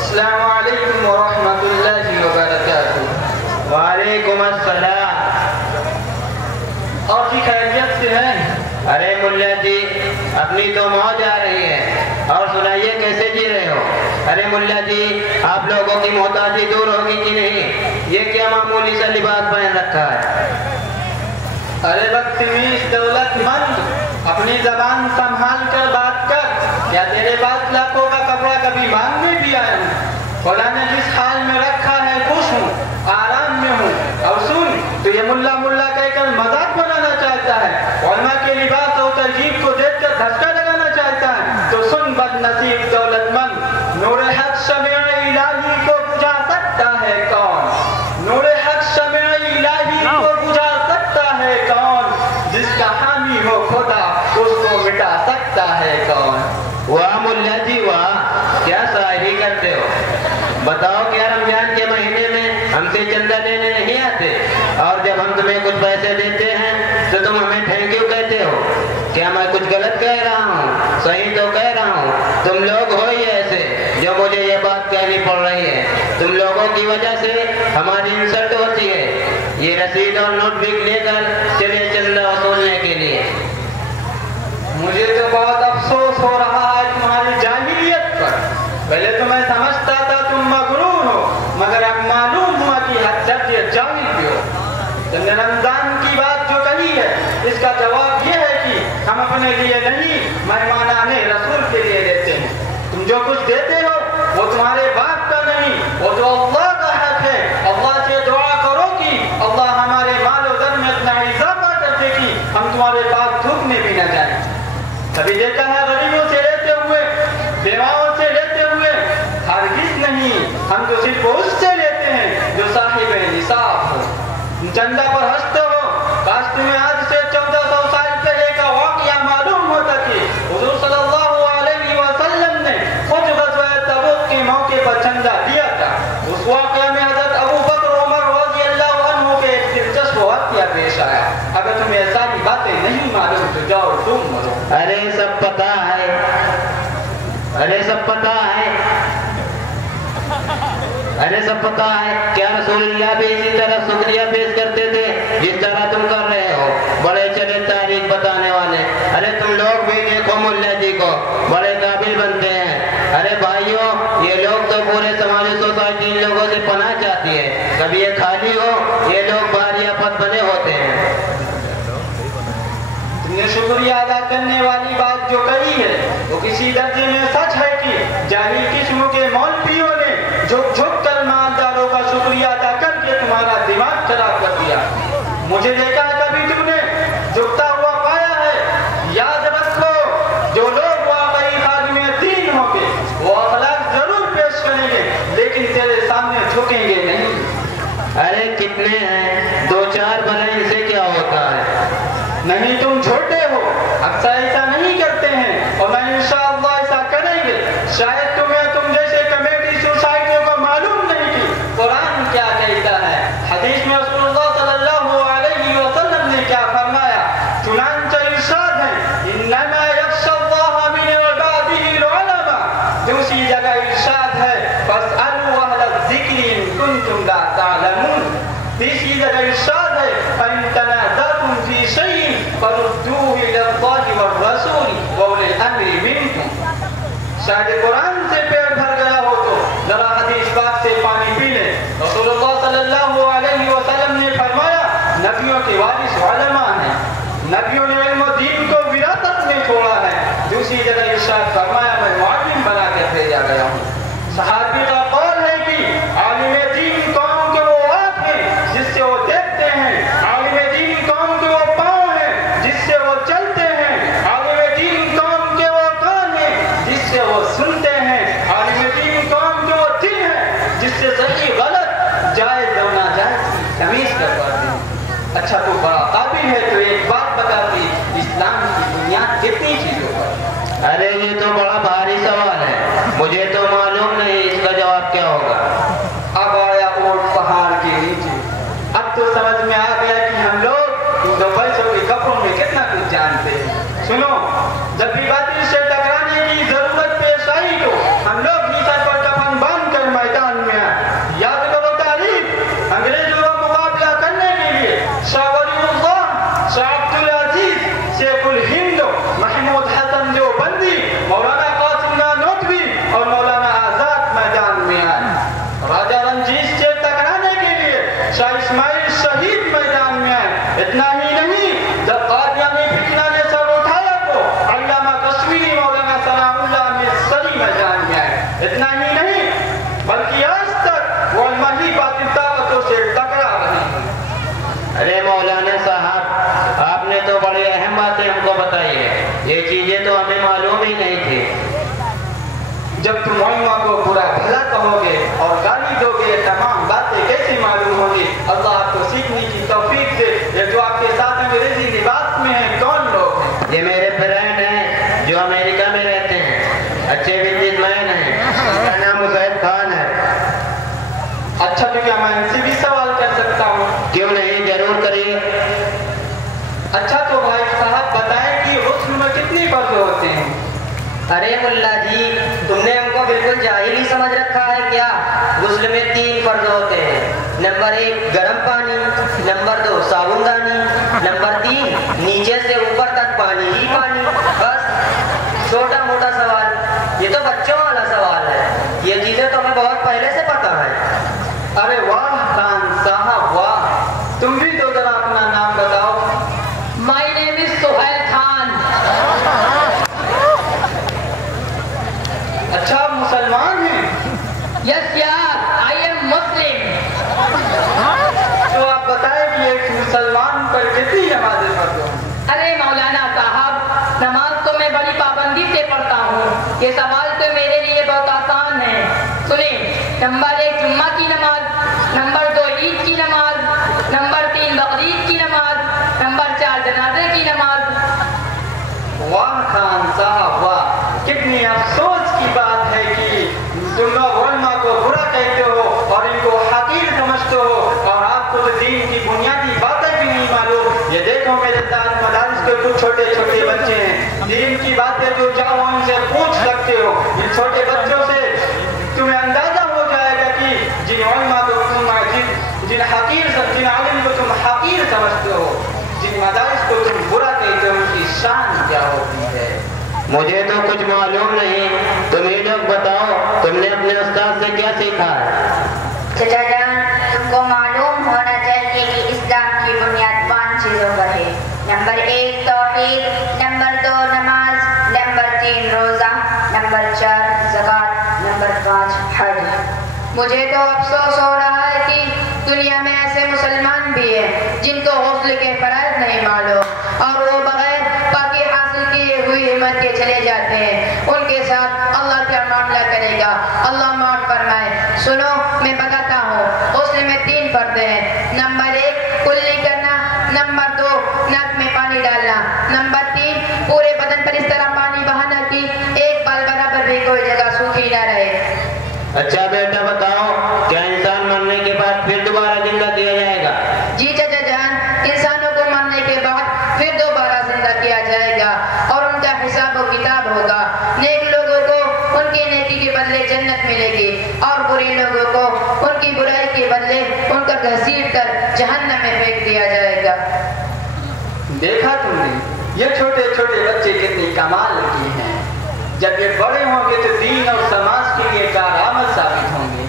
السلام علیکم ورحمۃ اللہ وبرکاتہ۔ وعلیکم السلام۔ اور جی خیریت سے ہیں؟ ارے ملا جی اپنی تو موج آ رہی ہے، اور سنائیے کیسے جی رہے ہو؟ ارے ملا جی آپ لوگوں کی محتاجی دور ہوگی کہ نہیں؟ یہ کیا معمولی سا لباس پہن رکھا ہے؟ ارے بدتمیز دولت مند، اپنی زبان سنبھال کر بات کر۔ کیا تیرے پاس لاکھوں کا کپڑا کبھی مانگنے بھی آیا ہوں؟ خدا نے جس حال میں رکھا ہے خوش ہوں، آرام میں ہوں۔ اور سن، تو یہ ملا ملا کہہ کر مذاق بنانا چاہتا ہے، علماء کے لباس اور تہذیب کو دیکھ کر دھچکا لگانا چاہتا ہے۔ تو سن بد نصیب دولت مند، نور حق شمع الہی کو بجھا سکتا ہے کون؟ نور حق شمع الہی کو بجھا سکتا ہے کون؟ جس کا حامی ہو خدا اس کو مٹا سکتا ہے کون؟ واہ ملا جی واہ، کیا شاعری کرتے ہو! بتاؤ کیا رمضان کے مہینے میں ہم سے چندہ لینے نہیں آتے؟ اور جب ہم تمہیں کچھ پیسے دیتے ہیں تو تم ہمیں تھینک یو کہتے ہو؟ کیا میں کچھ غلط کہہ رہا ہوں؟ صحیح تو کہہ رہا ہوں۔ تم لوگ ہو ہی ایسے جو مجھے یہ بات کہنی پڑ رہی ہے۔ تم لوگوں کی وجہ سے ہماری انسلٹ ہوتی ہے۔ یہ رسید اور نوٹ بک لے کر چلے چندہ وصولنے کے لیے۔ مجھے تو بہت افسوس ہو رہا ہے تمہاری جاہلیت پر۔ پہلے تو میں سمجھتا تھا تم مغرور ہو، مگر اب معلوم ہوا کہ حد درجے جاہل بھی ہو۔ تم نے رمضان کی بات جو کہی ہے اس کا جواب یہ ہے کہ ہم اپنے لیے نہیں مہمانان رسول کے لیے دیتے ہیں۔ تم جو کچھ دیتے ہو وہ تمہارے باپ کا نہیں، وہ تو اللہ کا حق ہے۔ اللہ سے دعا کرو کہ اللہ ہمارے مال و در میں اتنا اضافہ کر دے کہ ہم تمہارے پاس تھوکنے بھی نہ جائیں۔ کبھی دیکھا ہے غریبوں سے لیتے ہوئے، بیواؤں سے لیتے ہوئے؟ ہرگز نہیں، ہم تو صرف اس سے لیتے ہیں جو صاحب نصاب ہو۔ چندہ پر ہنستے ہو، کاش تمہیں آج سے 1400 سال پہلے کا واقعہ معلوم ہوتا کہ حضور صلی اللہ علیہ وسلم نے خود غزوہ تبوک کے موقع پر چندہ دیا تھا۔ اس واقعہ میں حضرت ابو بکر عمر رضی اللہ عنہ کے ایک دلچسپ واقعہ پیش آیا۔ اگر تمہیں ساری باتیں نہیں معلوم تو جاؤ تم مرو۔ ارے سب پتا ہے، ارے سب پتا ہے، ارے سب پتا ہے۔ کیا رسول اللہ بھی اسی طرح شکریہ پیش کرتے تھے جس طرح تم کر رہے ہو؟ بڑے چلے تاریخ بتانے والے۔ ارے تم لوگ بھی دیکھو ملا جی کو، بڑے قابل بنتے ہیں۔ ارے بھائیوں، یہ لوگ تو پورے سماجی سوسائٹی ان لوگوں سے پناہ چاہتی ہے۔ کبھی یہ خالی ہو، یہ لوگ بھاری آفت بنے ہوتے ہیں۔ تم نے شکریہ ادا کرنے والی بات جو کہی ہے وہ کسی درجے میں سچ ہے کہ جاہل قسم کے مولویوں نے جھک جھک کر مالداروں کا شکریہ ادا کر کے تمہارا دماغ خراب کر دیا۔ مجھے دیکھا کبھی تم نے جھکتا ہوا پایا ہے؟ یاد رکھو، جو لوگ واقعی خادم دین ہوں گے وہ اخلاق ضرور پیش کریں گے لیکن تیرے سامنے جھکیں گے نہیں۔ ارے کتنے ہیں، دو چار بھلے ان سے کیا ہوتا ہے؟ نہیں، تم چھوٹے ہو، اکثر ایسا نہیں کرتے ہیں اور میں انشاءاللہ ایسا کریں گے۔ شاید تم جیسے کمیٹی سوسائٹیوں کو معلوم نہیں کہ قرآن کیا کہتا ہے۔ حدیث میں رسول اللہ صلی اللہ علیہ وسلم نے کیا فرمایا؟ چنانچہ ارشاد ہے انما یخشی اللہ من عباده العلماء۔ دوسری جگہ ارشاد ہے فاسألوا اہل الذکر ان کنتم لا تعلمون۔ تیسری جگہ ارشاد ہے فَإِن تَنَازَعْتُمْ فِي شَيْءٍ فَرُدُّوهُ إِلَى اللَّهِ وَالرَّسُولِ وَأُولِي الْأَمْرِ مِنكُمْ۔ شاید قرآن سے پیٹ بھر گیا ہو تو ذرا حدیث پاک سے پانی پی لیں۔ رسول اللہ صلی اللہ علیہ وسلم نے فرمایا نبیوں کے وارث علماء ہیں، نبیوں نے علم و دین کو وراثت میں چھوڑا ہے۔ دوسری جگہ ارشاد فرمایا میں معلم بنا کے بھیجا گیا ہوں. صحابی کا قول ہے کہ عالم دین قوم کے وہ آنکھ ہیں جس سے وہ دیکھتے ہیں, عالم دین قوم کے وہ پاؤں ہیں جس سے وہ چلتے ہیں, عالم دین قوم کے وہ کان ہیں جس سے وہ سنتے ہیں, عالم دین قوم کے وہ دل ہیں جس سے صحیح غلط جائز اور ناجائز کی تمیز کر پاتے ہیں. اچھا تو بڑا قابل ہے, تو ایک بات بتا کہ اسلام کی بنیاد کتنی چیزوں پر؟ ارے یہ تو بڑا بھاری سوال ہے, مجھے تو معلوم نہیں اس کا جواب کیا ہوگا. اب آیا اونٹ پہاڑ کے نیچے, اب تو سمجھ میں آ گیا کہ ہم لوگ دو پیسوں کے کپڑوں میں کتنا کچھ جانتے ہیں. سنو, جب بھی باطل سے ٹکرانے کی ضرورت پیش آئی تو ہم لوگ ہی سر پر کفن باندھ کر میدان میں آئے. یاد کرو تاریخ, انگریزوں کا مقابلہ کرنے کے لیے شاہ ولی اللہ, شاہ عبد العزیز, شیخ الہند, محمود حسن دیوبندی, مولانا قاسم نانوتوی اور مولانا آزاد میدان میں آئے. راجہ رنجیت سے ٹکرانے کے لیے شاہ اسماعیل شہید میدان میں آئے. اتنا ہی نہیں, جب قادیانی فتنہ نے سر اٹھایا تو علامہ کشمیری, مولانا ثناء اللہ مصری میدان میں آئے. اتنا ہی نہیں بلکہ آج تک وہ المہی باطل طاقتوں سے ٹکرا رہے ہیں. ارے مولانا صاحب, آپ نے تو بڑی اہم باتیں ہم کو بتائی ہے, یہ چیزیں تو ہمیں معلوم ہی نہیں تھی. جب تم علماء کو برا بھلا کہو گے اور گالی دو گے, تمام باتیں کیسے معلوم ہوں گی؟ اللہ آپ کو سیکھنے کی توفیق دے. یہ جو آپ کے ساتھ انگریزی لباس میں ہیں کون لوگ ہیں؟ یہ میرے فرینڈ ہیں جو امریکہ میں رہتے ہیں, اچھے بزنس مین ہیں, ان کا نام عزید خان ہے. اچھا تو کیا میں ان سے بھی سوال کر سکتا ہوں؟ کیوں نہیں, ضرور کریے. اچھا تو بھائی صاحب بتائیں کہ غسل میں کتنی فرض ہوتے ہیں؟ ارے ملا جی, تم نے ہم کو بالکل جاہل ہی سمجھ رکھا ہے کیا؟ غسل میں 3 فرض ہوتے ہیں. نمبر 1 گرم پانی, نمبر 2 صابن دانی, نمبر 3 نیچے سے اوپر تک پانی ہی پانی. بس چھوٹا موٹا سوال, یہ تو بچوں والا سوال ہے, یہ چیزیں تو ہمیں بہت پہلے سے پتا ہے. ارے واہ خان صاحب واہ, تم بھی تو ذرا اپنا نام بتاؤ. My name is Sohail Khan. اچھا آپ مسلمان ہیں؟ Yes yaar, I am Muslim. تو آپ بتائیں کہ ایک مسلمان پر کتنی نمازیں فرض ہوں؟ ارے مولانا صاحب, نماز تو میں بڑی پابندی سے پڑھتا ہوں, یہ سوال تو میرے لیے بہت آسان ہے. سنیں, نمبر 1 جمعہ کی نماز, نمبر 2 عید کی نماز, نمبر 3 بقرعید کی نماز, نمبر 4 جنازے کی نماز. واہ خان صاحب واہ, کتنی افسوس کی بات ہے کہ تم لوگ علماء کو برا کہتے ہو اور ان کو حقیر سمجھتے ہو, اور آپ کو تو دین کی بنیادی باتیں بھی نہیں معلوم. یہ دیکھو میرے ساتھ مدارس کے کچھ چھوٹے چھوٹے بچے ہیں, دین کی باتیں جو چاہو ان سے پوچھ سکتے ہو. ان چھوٹے بچوں سے تمہیں اندازہ ہو جائے گا کہ جن علماء کو تم جن عالم کو تم حقیر سمجھتے ہو, جن مدارس کو تم برا کہتے ہو, ان کی شان کیا ہوتی ہے. مجھے تو کچھ معلوم نہیں, تم ہی لوگ بتاؤ, تم نے اپنے استاد سے کیا سیکھا ہے؟ چچا جان, تم کو معلوم ہونا چاہیے کہ اسلام کی بنیاد 5 چیزوں پر ہے. نمبر 1 توحید, نمبر 2 نماز, نمبر 3 روزہ, نمبر 4 زکوٰۃ, نمبر 5 حج. مجھے تو افسوس ہو رہا ہے کہ دنیا میں ایسے مسلمان بھی ہیں جن کو غسل کے فرائض نہیں معلوم اور وہ بغیر پاکی حاصل کیے ہوئی ہمت کے چلے جاتے ہیں. ان کے ساتھ اللہ کیا معاملہ کرے گا؟ اللہ معاف فرمائے. سنو میں بتاتا ہوں, غسل میں 3 فرض ہیں. نمبر 1 کلی کرنا, نمبر 2 ناک میں پانی ڈالنا, نمبر 3 پورے بدن پر اس طرح پانی بہانا کہ ایک بال برابر بھی کوئی جگہ سوکھی نہ رہے. اچھا بیٹا بتاؤ, کیا انسان مرنے کے بعد پھر دوبارہ زندہ کیا جائے گا؟ جی چچا جان, انسانوں کو مرنے کے بعد پھر دوبارہ زندہ کیا جائے گا اور ان کا حساب و کتاب ہوگا. نیک لوگوں کو ان کی نیکی کے بدلے جنت ملے گی اور برے لوگوں کو ان کی برائی کے بدلے ان کا گھسیٹ کر جہنم میں پھینک دیا جائے گا. دیکھا تم نے, یہ چھوٹے چھوٹے بچے کتنی کمال کی ہیں. جب یہ بڑے ہوں گے تو دین اور سماج کے لیے کارآمد ثابت ہوں گے.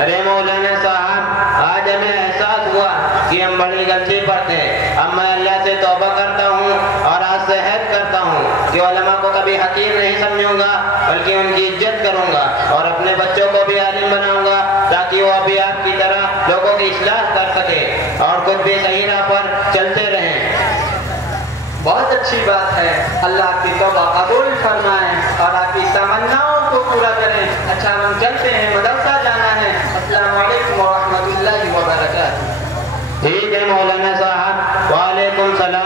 ارے مولانا صاحب, آج ہمیں احساس ہوا کہ ہم بڑی غلطی کرتے ہیں. اب میں اللہ سے توبہ کرتا ہوں اور آج سے عہد کرتا ہوں کہ علماء کو کبھی حقیر نہیں سمجھوں گا بلکہ ان کی عزت کروں گا اور اپنے بچوں کو بھی عالم بناؤں گا تاکہ وہ بھی آپ کی طرح لوگوں کی اصلاح کر سکے اور خود بھی صحیح راہ پر چلتے رہیں۔ بہت اچھی بات ہے، اللہ آپ کی توبہ قبول فرمائیں اور آپ کی تمناؤں کو پورا کریں۔ اچھا ہم چلتے ہیں، مدرسہ جانا ہے۔ السلام علیکم ورحمۃ اللہ وبرکاتہ۔ ٹھیک ہے مولانا صاحب، وعلیکم السلام۔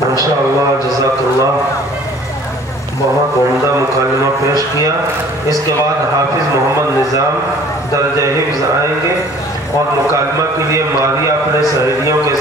ماشاءاللہ، جزاک اللہ، بہت عمدہ مکالمہ پیش کیا۔ اس کے بعد حافظ محمد نظام درجہ حفظ آئیں گے اور مکالمہ کے لیے ماریہ اپنے سہیلیوں کے